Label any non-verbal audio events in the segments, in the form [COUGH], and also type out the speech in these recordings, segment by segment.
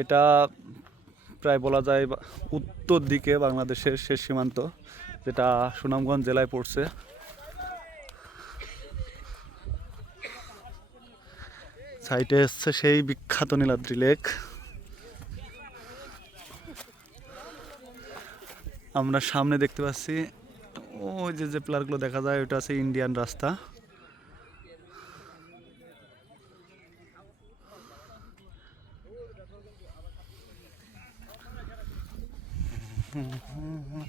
এটা প্রায় বলা যায় উত্তর দিকে বাংলাদেশের শেষ সীমান্ত, যেটা সুনামগঞ্জ জেলায় পড়ছে। সাইটে এসছে সেই বিখ্যাত নীলাদ্রি লেক। আমরা সামনে দেখতে পাচ্ছি, ওই যে যে প্লারগুলো দেখা যায় ওটা আছে ইন্ডিয়ান রাস্তা। Mm-hmm.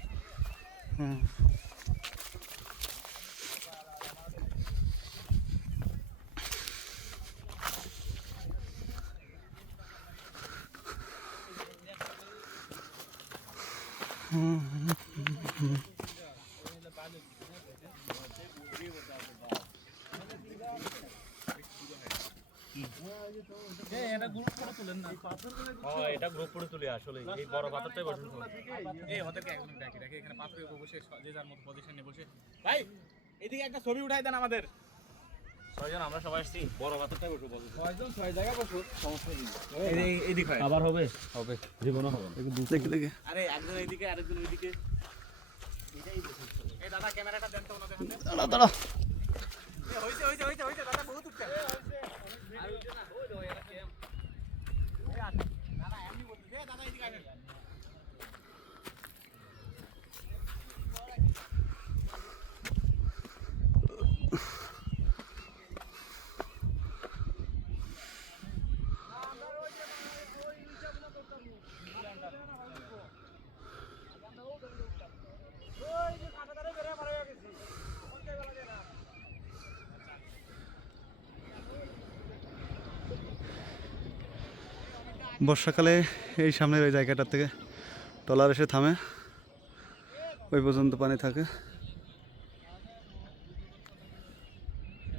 [LAUGHS] [LAUGHS] এটা গ্রুপ করে তুলি আসলে এই বড় পাথরটাই বসে এই ওদেরকে একদম ডাকি ডাকি এখানে উপর বসে যে যার মতো পজিশনে বসে। ভাই এদিকে একটা ছবি উঠাই দেন আমাদের। ছয়জন আমরা সবাই আসছি। বড় পাথরটাই বসে বসে ছয়জন ছয় জায়গায় বসো সমস্যা নেই। এদিক হয়। আবার হবে? হবে। জীবনও হবে। দেখি দেখি। আরে একজন এইদিকে আরেকজন ওইদিকে। এই দাদা ক্যামেরাটা দেন তো ওনাদের হাতে। দাঁড়া দাঁড়া Yeah. বর্ষাকালে এই সামনের ওই জায়গাটার থেকে টলার এসে থামে। ওই পর্যন্ত পানি থাকে।